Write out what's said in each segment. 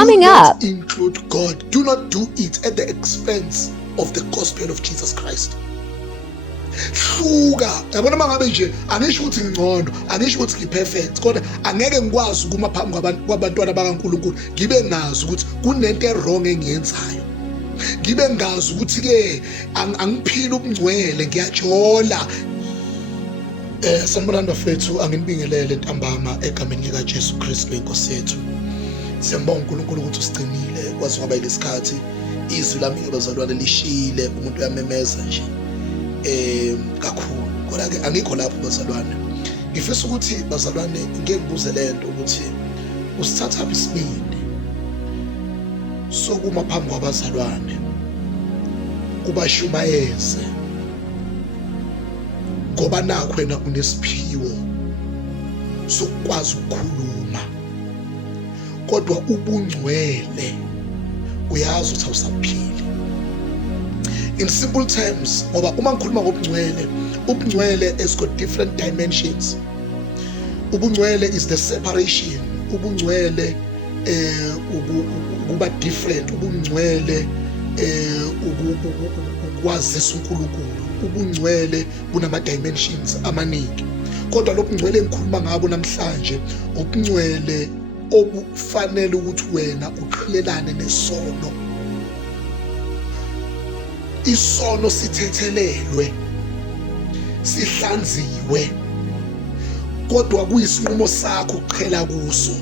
Coming up. Include God. Do not do it at the expense of the gospel of Jesus Christ. Hluka. Yabona mangabe nje angisho ukuthi ngcono, angisho ukuthi ngiperfect, kodwa angeke ngikwazi ukuma phambi kwabantwana bakaNkulunkulu ngibe ngazi ukuthi kunento wrong engiyenzayo. Ngibe ngazi ukuthi ke angiphili ubungcwele, ngiyajola. Sanibonani bafethu, anginibingelele ntambama egameni lika Jesu Kristu inkosi yethu. Siyambonga uNkulunkulu ukuthi usigcinile kwazi kwaba lesikhathi. Izwi lami ke bazalwane lishile, umuntu uyamemeza nje. Kakhulu. Kodwa ke angikho lapho bazalwane. Ngifisa ukuthi bazalwane ngeke ngibuze lento ukuthi usithatha isibindi sokuma phambi kwabazalwane ubashumayeze ngoba nakho wena unesiphiwo sokwazi ukukhuluma, kodwa ubungcwele uyazi ukuthi awusaphili. In simple terms, ngoba uma ngikhuluma ngobungcwele, ubungcwele has got different dimensions. Ubungcwele is the separation. Ubungcwele ukuba different. Ubungcwele ukwazisa uNkulunkulu. Ubungcwele bunama dimensions amaningi. Kodwa lo bungcwele engikhuluma ngabo namhlanje, ubungcwele obufanele ukuthi wena uqhelelane nesono. Isono sithethelelwe, sihlanziwe, kodwa kuyisinqumo sakho ukuqhela kuso.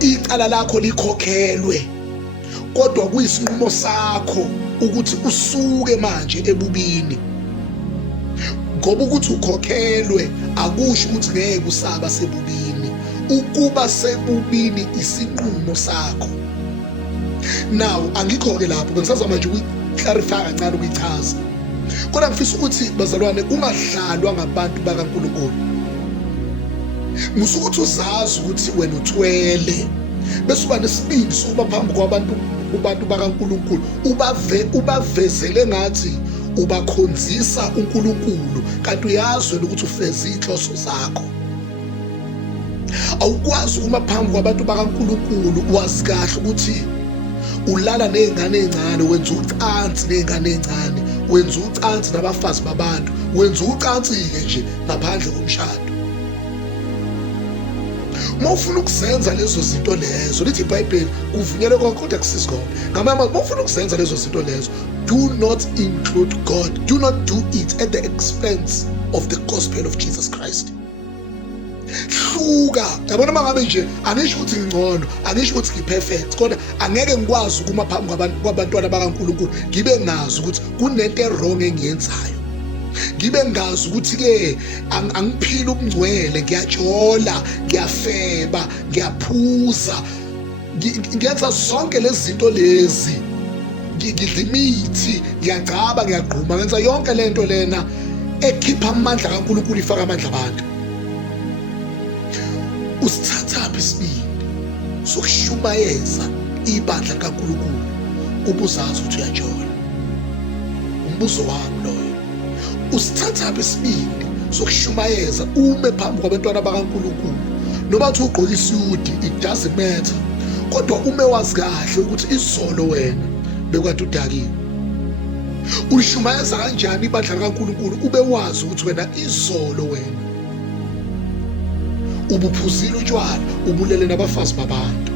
Icala lakho likhokhelwe, kodwa kuyisinqumo sakho ukuthi usuke manje ebubini. Ngoba ukuthi ukhokhelwe akusho ukuthi ngeke usaba sebubini. Ukuba sebubini isinqumo sakho. Now angikho-ke lapho, bengisazama nje ukuyiclarify kancane, ukuyichaza. Kodwa ngifisa ukuthi bazalwane ungahlalwa ngabantu bakaNkulunkulu. Musukuthi uzazi ukuthi wena uthwele, bese uba nesibindi sokuba phambi kwabantu bakaNkulunkulu ubavezele ngathi ubakhonzisa uNkulunkulu, kanti uyazi wena ukuthi ufeze inhloso zakho. Awukwazi ukuma phambi kwabantu bakaNkulunkulu wazi kahle ukuthi ulala nezingane ezincane, wenza ucansi nezingane ezincane, wenza ucansi nabafazi babantu, wenza ucansi-ke nje ngaphandle komshado. Uma ufuna ukuzenza lezo zinto lezo, lithi iBhayibheli kuvunyelwe konke kodwa kusizikona. Ngamanye uma ufuna ukuzenza lezo zinto lezo, do not include God. Do not do it at the expense of the gospel of Jesus Christ. Hluka. Yabona mangabe nje angisho ukuthi ngcono, angisho ukuthi ngiperfect, kodwa angeke ngikwazi ukuma phambi kwabantwana bakaNkulunkulu ngibe ngazi ukuthi kunento wrong engiyenzayo. Ngibe ngazi ukuthi ke angiphili ubungcwele, ngiyajola, ngiyafeba, ngiyaphuza, ngiyenza zonke lezi zinto lezi. Ngidla imithi, ngiyagcaba, ngiyagquma, ngenza yonke lento lena ekhipha amandla kaNkulunkulu ifaka amandla abantu. Usithatha isibindi sokushumayeza ibandla kaNkulunkulu ubuzazi ukuthi uyajola. Umbuzo wami loyo. Usithatha isibindi sokushumayeza ume phambi kwabantwana bakaNkulunkulu, noma uthi ugqoka isudi, it doesn't matter, kodwa ume wazi kahle ukuthi izolo wena bekade udakiwe. Ulishumayeza kanjani ibandla kaNkulunkulu ube wazi ukuthi wena izolo wena ubuphuzile utshwala, ubulele nabafazi babantu.